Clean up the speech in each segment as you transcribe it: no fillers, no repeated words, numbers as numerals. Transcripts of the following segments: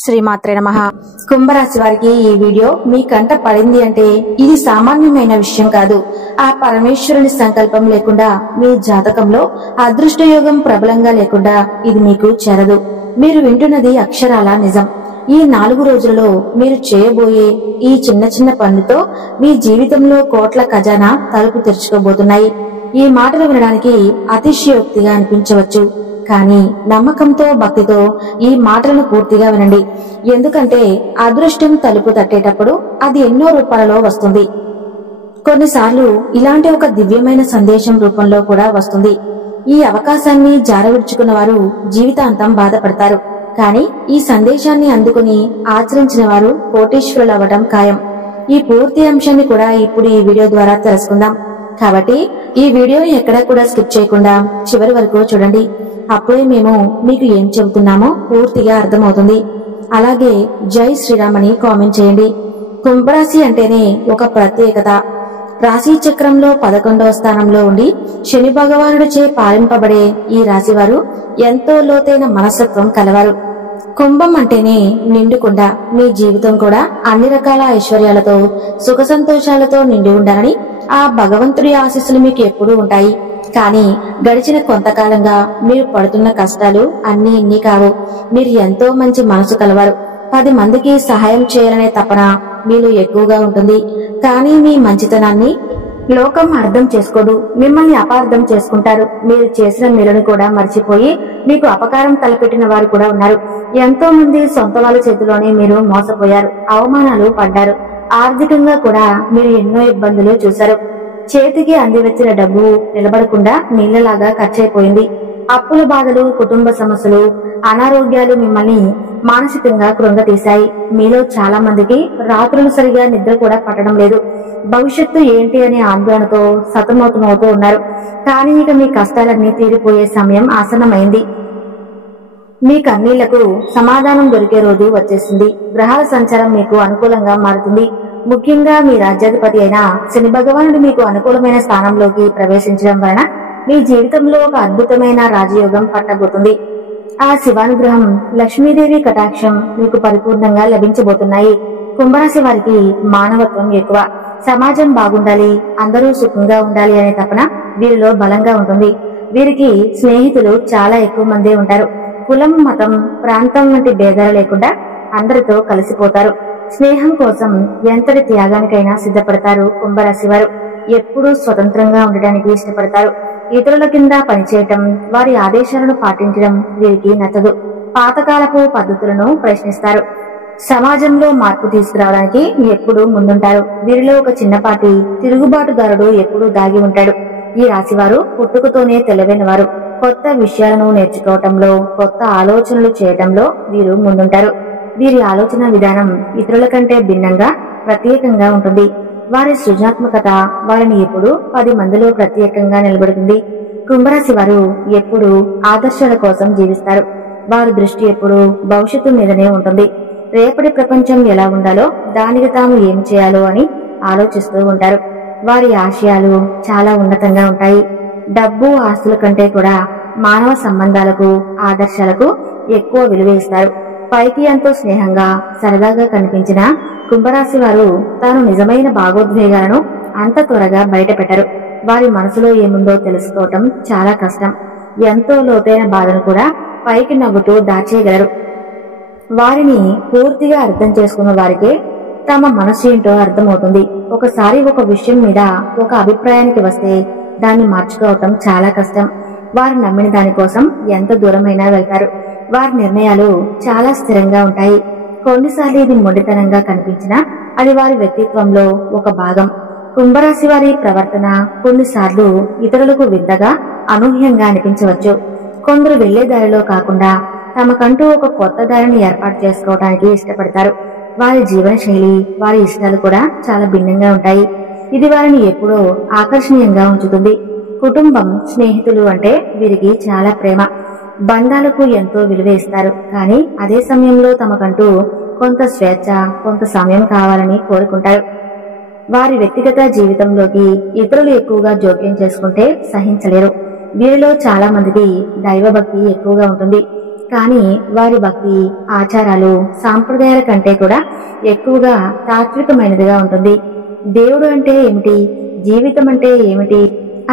శ్రీమాత్రే నమః. కుంభరాశి వారికి ఈ వీడియో మీ కంట పడింది అంటే ఇది సామాన్యమైన విషయం కాదు. ఆ పరమేశ్వరుని సంకల్పం లేకుండా మీ జాతకంలో అదృష్ట యోగం ప్రబలంగా లేకుండా ఇది మీకు చేరదు. మీరు వింటున్నది అక్షరాల నిజం. ఈ 4 రోజులలో మీరు చేయబోయే ఈ చిన్న చిన్న పనులతో మీ జీవితంలో కోట్ల ఖజానా తలుపు తెరుచుకోబోతున్నాయి. ఈ మాటలు వినడానికి అతిశయోక్తిగా అనిపించవచ్చు, కానీ నమ్మకంతో భక్తితో ఈ మాటలను పూర్తిగా వినండి. ఎందుకంటే అదృష్టం తలుపు తట్టేటప్పుడు అది ఎన్నో రూపాలలో వస్తుంది. కొన్నిసార్లు ఇలాంటి ఒక దివ్యమైన సందేశం రూపంలో కూడా వస్తుంది. ఈ అవకాశాన్ని జారవిడుచుకున్న వారు జీవితాంతం బాధపడతారు, కానీ ఈ సందేశాన్ని అందుకుని ఆచరించిన వారు కోటీశ్వరులు అవ్వడం ఖాయం. ఈ పూర్తి అంశాన్ని కూడా ఇప్పుడు ఈ వీడియో ద్వారా తెలుసుకుందాం. కాబట్టి ఈ వీడియోని ఎక్కడా కూడా స్కిప్ చేయకుండా చివరి వరకు చూడండి. అప్పుడే మేము మీకు ఏం చెబుతున్నామో పూర్తిగా అర్థమవుతుంది. అలాగే జై శ్రీరామ్ అని కామెంట్ చేయండి. కుంభరాశి అంటేనే ఒక ప్రత్యేకత. రాశి చక్రంలో 11వ స్థానంలో ఉండి శని భగవానుడిచే పాలింపబడే ఈ రాశి వారు ఎంతో లోతైన మనస్తత్వం కలవారు. కుంభం అంటేనే నిండుకుండ. మీ జీవితం కూడా అన్ని రకాల ఐశ్వర్యాలతో సుఖ సంతోషాలతో నిండి ఉండాలని ఆ భగవంతుడి ఆశీస్సులు మీకు ఎప్పుడూ ఉంటాయి. కానీ గడిచిన కొంతకాలంగా మీరు పడుతున్న కష్టాలు అన్ని ఇన్ని కావు. మీరు ఎంతో మంచి మనసు కలవారు. 10 మందికి సహాయం చేయాలనే తపన మీలో ఎక్కువగా ఉంటుంది. కానీ మీ మంచితనాన్ని లోకం అర్థం చేసుకోదు. మిమ్మల్ని అపార్థం చేసుకుంటారు. మీరు చేసిన మేలును కూడా మర్చిపోయి మీకు అపకారం తలపెట్టిన వారు కూడా ఉన్నారు. ఎంతో మంది సొంత వాళ్ళ చేతిలోనే మీరు మోసపోయారు, అవమానాలు పడ్డారు. ఆర్థికంగా కూడా మీరు ఎన్నో ఇబ్బందులు చూశారు. చేతికి అందివచ్చిన డబ్బు నిలబడకుండా నీళ్లలాగా ఖర్చయిపోయింది. అప్పుల బాధలు, కుటుంబ సమస్యలు, అనారోగ్యాలు మిమ్మల్ని మానసికంగా కృంగతీశాయి. మీలో చాలా మందికి రాత్రులు సరిగా నిద్ర కూడా పట్టడం లేదు. భవిష్యత్తు ఏంటి అనే ఆందోళనతో సతమతమవుతూ ఉన్నారు. కానీ ఇక మీ కష్టాలన్నీ తీరిపోయే సమయం ఆసన్నమైంది. మీ కన్నీళ్లకు సమాధానం దొరికే రోజు వచ్చేసింది. గ్రహాల సంచారం మీకు అనుకూలంగా మారుతుంది. ముఖ్యంగా మీ రాజ్యాధిపతి అయిన శని భగవానుడు మీకు అనుకూలమైన స్థానంలోకి ప్రవేశించడం వలన మీ జీవితంలో ఒక అద్భుతమైన రాజయోగం పట్టబోతుంది. ఆ శివానుగ్రహం, లక్ష్మీదేవి కటాక్షం మీకు పరిపూర్ణంగా లభించబోతున్నాయి. కుంభరాశి వారికి మానవత్వం ఎక్కువ. సమాజం బాగుండాలి, అందరూ సుఖంగా ఉండాలి అనే తపన వీరిలో బలంగా ఉంటుంది. వీరికి స్నేహితులు చాలా ఎక్కువ మందే ఉంటారు. కులం, మతం, ప్రాంతం వంటి భేదాలు లేకుండా అందరితో కలిసిపోతారు. స్నేహం కోసం ఎంతటి త్యాగానికైనా సిద్ధపడతారు. కుంభరాశి వారు ఎప్పుడూ స్వతంత్రంగా ఉండడానికి ఇష్టపడతారు. ఇతరుల కింద పనిచేయటం, వారి ఆదేశాలను పాటించడం వీరికి నచ్చదు. పాతకాలపు పద్ధతులను ప్రశ్నిస్తారు. సమాజంలో మార్పు తీసుకురావడానికి ఎప్పుడూ ముందుంటారు. వీరిలో ఒక చిన్నపాటి తిరుగుబాటుదారుడు ఎప్పుడూ దాగి ఉంటాడు. ఈ రాశివారు పుట్టుకతోనే తెలివైన వారు. కొత్త విషయాలను నేర్చుకోవటంలో, కొత్త ఆలోచనలు చేయటంలో వీరు ముందుంటారు. వీరి ఆలోచన విధానం ఇతరుల కంటే భిన్నంగా, ప్రత్యేకంగా ఉంటుంది. వారి సృజనాత్మకత వారిని ఎప్పుడు 10 మందిలో ప్రత్యేకంగా నిలబడుతుంది. కుంభరాశి వారు ఎప్పుడు ఆదర్శాల కోసం జీవిస్తారు. వారి దృష్టి ఎప్పుడు భవిష్యత్తు మీదనే ఉంటుంది. రేపటి ప్రపంచం ఎలా ఉండాలో, దానికి తాము ఏం చేయాలో అని ఆలోచిస్తూ ఉంటారు. వారి ఆశయాలు చాలా ఉన్నతంగా ఉంటాయి. డబ్బు, ఆస్తుల కంటే కూడా మానవ సంబంధాలకు, ఆదర్శాలకు ఎక్కువ విలువ ఇస్తారు. పైకి ఎంతో స్నేహంగా, సరదాగా కనిపించిన కుంభరాశి వారు తాను నిజమైన భావోద్వేగాలను అంత త్వరగా బయట పెట్టరు. వారి మనసులో ఏముందో తెలుసుకోవటం చాలా కష్టం. ఎంతో లోతైన బాధను కూడా పైకి నవ్వుతూ దాచేయగలరు. వారిని పూర్తిగా అర్థం చేసుకున్న వారికే తమ మనసు ఏంటో అర్థమవుతుంది. ఒకసారి ఒక విషయం మీద ఒక అభిప్రాయానికి వస్తే దాన్ని మార్చుకోవటం చాలా కష్టం. వారు నమ్మిన దానికోసం ఎంత దూరమైనా వెళ్తారు. వారి నిర్ణయాలు చాలా స్థిరంగా ఉంటాయి. కొన్నిసార్లు ఇది మొండితనంగా కనిపించినా అది వారి వ్యక్తిత్వంలో ఒక భాగం. కుంభరాశి వారి ప్రవర్తన కొన్నిసార్లు ఇతరులకు వింతగా, అనూహ్యంగా అనిపించవచ్చు. కొందరు వెళ్లే దారిలో కాకుండా తమకంటూ ఒక కొత్త దారిని ఏర్పాటు చేసుకోవడానికి ఇష్టపడతారు. వారి జీవన శైలి, వారి ఇష్టాలు కూడా చాలా భిన్నంగా ఉంటాయి. ఇది వారిని ఎప్పుడో ఆకర్షణీయంగా ఉంచుతుంది. కుటుంబం, స్నేహితులు అంటే వీరికి చాలా ప్రేమ. బంధాలకు ఎంతో విలువ ఇస్తారు. కానీ అదే సమయంలో తమకంటూ కొంత స్వేచ్ఛ, కొంత సమయం కావాలని కోరుకుంటారు. వారి వ్యక్తిగత జీవితంలోకి ఇతరులు ఎక్కువగా జోక్యం చేసుకుంటే సహించలేరు. వీరిలో చాలా మందికి దైవభక్తి ఎక్కువగా ఉంటుంది. కానీ వారి భక్తి ఆచారాలు సాంప్రదాయాల కంటే కూడా ఎక్కువగా తాత్వికమైనదిగా ఉంటుంది. దేవుడు అంటే ఏమిటి, జీవితం అంటే ఏమిటి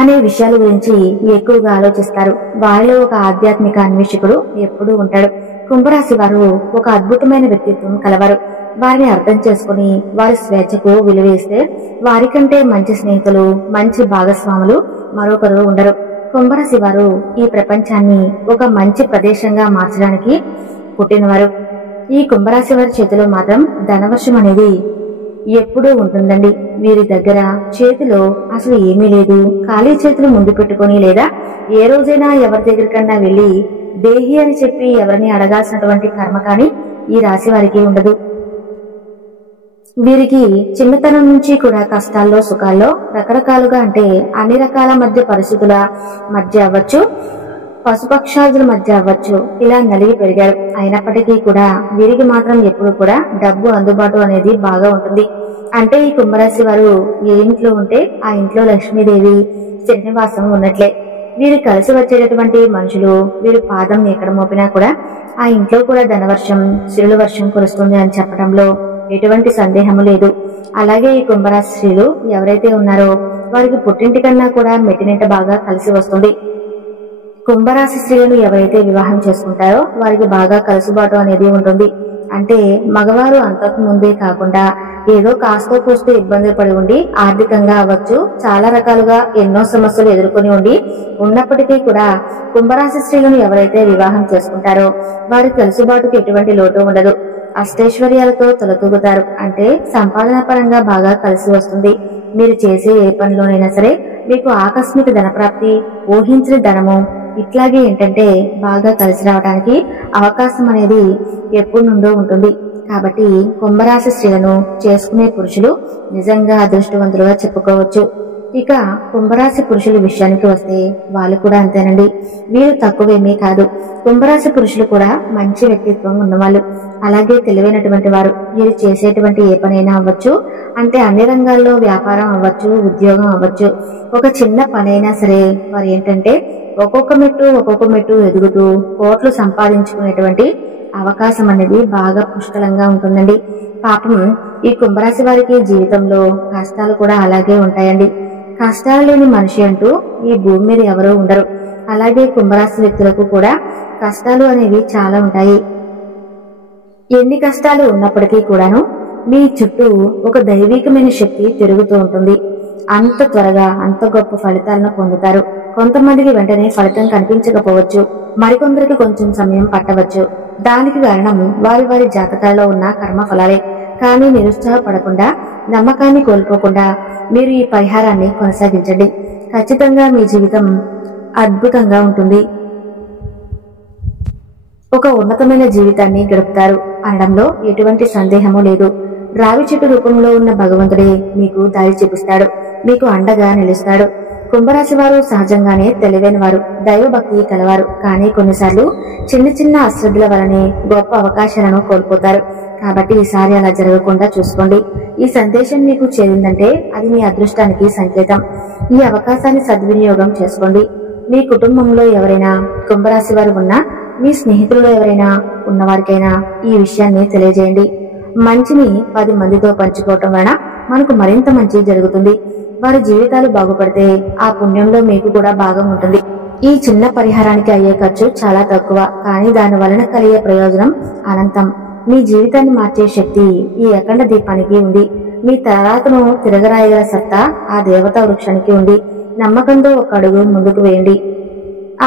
అనే విషయాల గురించి ఎక్కువగా ఆలోచిస్తారు. వారిలో ఒక ఆధ్యాత్మిక అన్వేషకుడు ఎప్పుడూ ఉంటాడు. కుంభరాశి వారు ఒక అద్భుతమైన వ్యక్తిత్వం కలవారు. వారిని అర్థం చేసుకుని వారి స్వేచ్ఛకు విలువేస్తే వారికంటే మంచి స్నేహితులు, మంచి భాగస్వాములు మరొకరు ఉండరు. కుంభరాశి వారు ఈ ప్రపంచాన్ని ఒక మంచి ప్రదేశంగా మార్చడానికి పుట్టినవారు. ఈ కుంభరాశి వారి చేతిలో మాత్రం ధనవర్షం అనేది ఎప్పుడూ ఉంటుందండి. వీరి దగ్గర చేతిలో అసలు ఏమీ లేదు. ఖాళీ చేతులు ముందు పెట్టుకుని లేదా ఏ రోజైనా ఎవరి దగ్గరికన్నా వెళ్లి దేహి అని చెప్పి ఎవరిని అడగాల్సినటువంటి కర్మ కానీ ఈ రాశి వారికి ఉండదు. వీరికి చిన్నతనం నుంచి కూడా కష్టాల్లో సుఖాల్లో రకరకాలుగా అంటే అన్ని రకాల మధ్య పరిస్థితుల మధ్య అవ్వచ్చు, పశుపక్షాదుల మధ్య అవ్వచ్చు, ఇలా నలిగి పెరిగారు. అయినప్పటికీ కూడా వీరికి మాత్రం ఎప్పుడు కూడా డబ్బు అందుబాటు అనేది బాగా ఉంటుంది. అంటే ఈ కుంభరాశి వారు ఏ ఇంట్లో ఉంటే ఆ ఇంట్లో లక్ష్మీదేవి శ్రీనివాసం ఉన్నట్లే. వీరు కలిసి వచ్చేటటువంటి మనుషులు వీరు పాదం ఎక్కడ మోపినా కూడా ఆ ఇంట్లో కూడా ధనవర్షం, సిరుల వర్షం కురుస్తుంది అని చెప్పడంలో ఎటువంటి సందేహము లేదు. అలాగే ఈ కుంభరాశి స్త్రీలు ఎవరైతే ఉన్నారో వారికి పుట్టింటి కన్నా కూడా మెట్టినింట బాగా కలిసి వస్తుంది. కుంభరాశి స్త్రీలను ఎవరైతే వివాహం చేసుకుంటారో వారికి బాగా కలుసుబాటు అనేది ఉంటుంది. అంటే మగవారు అంతకు ముందే కాకుండా ఏదో కాస్తో కూస్తూ ఇబ్బందులు పడి ఉండి ఆర్థికంగా అవ్వచ్చు, చాలా రకాలుగా ఎన్నో సమస్యలు ఎదుర్కొని ఉండి ఉన్నప్పటికీ కూడా కుంభరాశి స్త్రీలను ఎవరైతే వివాహం చేసుకుంటారో వారి కలుసుబాటుకు ఎటువంటి లోటు ఉండదు. అష్టైశ్వర్యాలతో తొలతూగుతారు. అంటే సంపాదన పరంగా బాగా కలిసి వస్తుంది. మీరు చేసే ఏ పనిలోనైనా సరే మీకు ఆకస్మిక ధనప్రాప్తి, ఊహించిన ధనము ఇట్లాగే ఏంటంటే బాగా కలిసి రావడానికి అవకాశం అనేది ఎప్పటి నుండో ఉంటుంది. కాబట్టి కుంభరాశి స్త్రీలను చేసుకునే పురుషులు నిజంగా అదృష్టవంతులుగా చెప్పుకోవచ్చు. ఇక కుంభరాశి పురుషుల విషయానికి వస్తే వాళ్ళు కూడా అంతేనండి. వీరు తక్కువేమీ కాదు. కుంభరాశి పురుషులు కూడా మంచి వ్యక్తిత్వం ఉన్నవాళ్ళు, అలాగే తెలివైనటువంటి వారు. వీరు చేసేటువంటి ఏ పనైనా అవ్వచ్చు, అంటే అన్ని రంగాల్లో వ్యాపారం అవ్వచ్చు, ఉద్యోగం అవ్వచ్చు, ఒక చిన్న పనైనా సరే వారు ఏంటంటే ఒక్కొక్క మెట్టు ఎదుగుతూ కోట్లు సంపాదించుకునేటువంటి అవకాశం అనేది బాగా పుష్కలంగా ఉంటుందండి. పాపం ఈ కుంభరాశి వారికి జీవితంలో కష్టాలు కూడా అలాగే ఉంటాయండి. కష్టాలు లేని మనిషి అంటూ ఈ భూమి మీద ఎవరూ ఉండరు. అలాగే కుంభరాశి వ్యక్తులకు కూడా కష్టాలు అనేవి చాలా ఉంటాయి. ఎన్ని కష్టాలు ఉన్నప్పటికీ కూడాను మీ చుట్టూ ఒక దైవికమైన శక్తి తిరుగుతూ ఉంటుంది. అంత త్వరగా అంత గొప్ప ఫలితాలను పొందుతారు. కొంతమందికి వెంటనే ఫలితం కనిపించకపోవచ్చు, మరికొందరికి కొంచెం సమయం పట్టవచ్చు. దానికి కారణం వారి వారి జాతకాల్లో ఉన్న కర్మ ఫలాలే. కానీ నిరుత్సాహపడకుండా, నమ్మకాన్ని కోల్పోకుండా మీరు ఈ పరిహారాన్ని కొనసాగించండి. ఖచ్చితంగా మీ జీవితం అద్భుతంగా ఉంటుంది. ఒక ఉన్నతమైన జీవితాన్ని గడుపుతారు అనడంలో ఎటువంటి సందేహము లేదు. రావి చెట్టు రూపంలో ఉన్న భగవంతుడే మీకు దారి చూపిస్తాడు, మీకు అండగా నిలుస్తాడు. కుంభరాశి వారు సహజంగానే తెలివైన వారు, దైవభక్తి కలవారు. కానీ కొన్నిసార్లు చిన్న చిన్న అశ్రద్ధల వలనే గొప్ప అవకాశాలను కోల్పోతారు. కాబట్టి ఈసారి అలా జరగకుండా చూసుకోండి. ఈ సందేశం మీకు చేరిందంటే అది మీ అదృష్టానికి సంకేతం. ఈ అవకాశాన్ని సద్వినియోగం చేసుకోండి. మీ కుటుంబంలో ఎవరైనా కుంభరాశి వారు ఉన్నా, మీ స్నేహితుల్లో ఎవరైనా ఉన్నవారికైనా ఈ విషయాన్ని తెలియజేయండి. మంచిని 10 మందితో పంచుకోవటం వలన మనకు మరింత మంచి జరుగుతుంది. వారి జీవితాలు బాగుపడితే ఆ పుణ్యంలో మీకు కూడా భాగం ఉంటుంది. ఈ చిన్న పరిహారానికి అయ్యే ఖర్చు చాలా తక్కువ, కానీ దాని వలన కలిగే ప్రయోజనం అనంతం. మీ జీవితాన్ని మార్చే శక్తి ఈ అఖండ దీపానికి ఉంది. మీ తరాతను తిరగరాయగల సత్తా ఆ దేవతా వృక్షానికి ఉంది. నమ్మకంతో ఒక అడుగు ముందుకు వేయండి.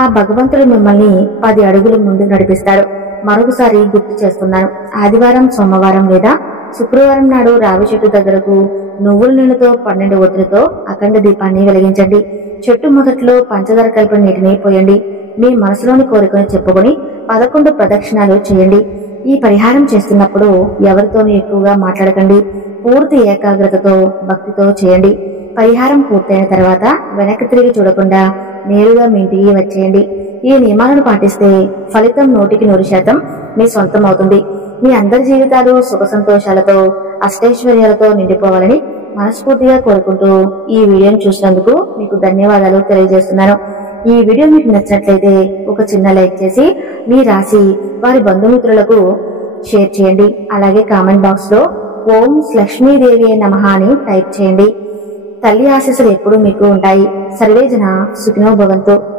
ఆ భగవంతుడు మిమ్మల్ని 10 అడుగులు ముందు నడిపిస్తాడు. మరొకసారి గుర్తు చేస్తున్నాను, ఆదివారం, సోమవారం లేదా శుక్రవారం నాడు రావి చెట్టు దగ్గరకు నువ్వుల నూనెతో 12 ఒత్తులతో అఖండ దీపాన్ని వెలిగించండి. చెట్టు మొదట్లో పంచదార కలిపిన నీటిని పోయండి. మీ మనసులోని కోరికను చెప్పుకొని 11 ప్రదక్షిణాలు చేయండి. ఈ పరిహారం చేస్తున్నప్పుడు ఎవరితోనూ ఎక్కువగా మాట్లాడకండి. పూర్తి ఏకాగ్రతతో భక్తితో చేయండి. పరిహారం పూర్తయిన తర్వాత వెనక్కి తిరిగి చూడకుండా నేరుగా మీ ఇంటికి వచ్చేయండి. ఈ నియమాలను పాటిస్తే ఫలితం 100% మీ సొంతం అవుతుంది. మీ అందరి జీవితాలు సుఖ సంతోషాలతో, అష్టైశ్వర్యాలతో నిండిపోవాలని మనస్ఫూర్తిగా కోరుకుంటూ ఈ వీడియోను చూసినందుకు మీకు ధన్యవాదాలు తెలియజేస్తున్నాను. ఈ వీడియో మీకు నచ్చినట్లయితే ఒక చిన్న లైక్ చేసి మీ రాశి వారి బంధుమిత్రులకు షేర్ చేయండి. అలాగే కామెంట్ బాక్స్ లో ఓం లక్ష్మీదేవి నమః అని టైప్ చేయండి. తల్లి ఆశీస్సులు ఎప్పుడూ మీకు ఉంటాయి. సర్వేజన సుఖినో భవంతు.